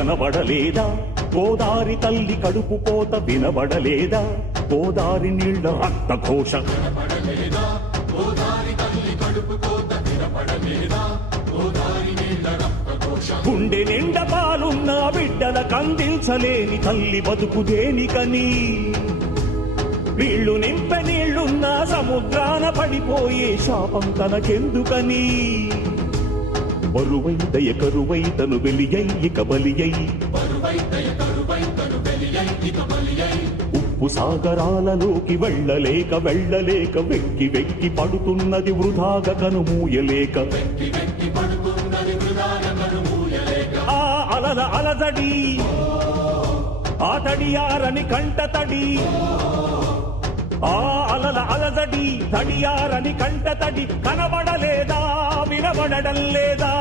కనబడలేదా గోదారి తల్లి కడుపు కోత వినబడలేదా గోదారి నీళ్ల రక్తఘోష గుండె నిండ పాలున్న బిడ్డల కందించలేని తల్లి బతుకు దేనికని వీళ్ళు నింపె నీళ్లున్న సముద్రాన పడిపోయే శాపం తనకెందుకని బరువై దయ కరువై తను వెలియై బలియై ఉప్పు సాగరాలలోకి వెళ్ళలేక వెక్కి వెక్కి పడుతున్నది వృధాగా కనుమూయలేక ఆ అలల అలజడి ఆ తడియారని కంట తడి ఆ అలల అలజడి తడియారని కంట తడి కనబడలేదా వినబడడం లేదా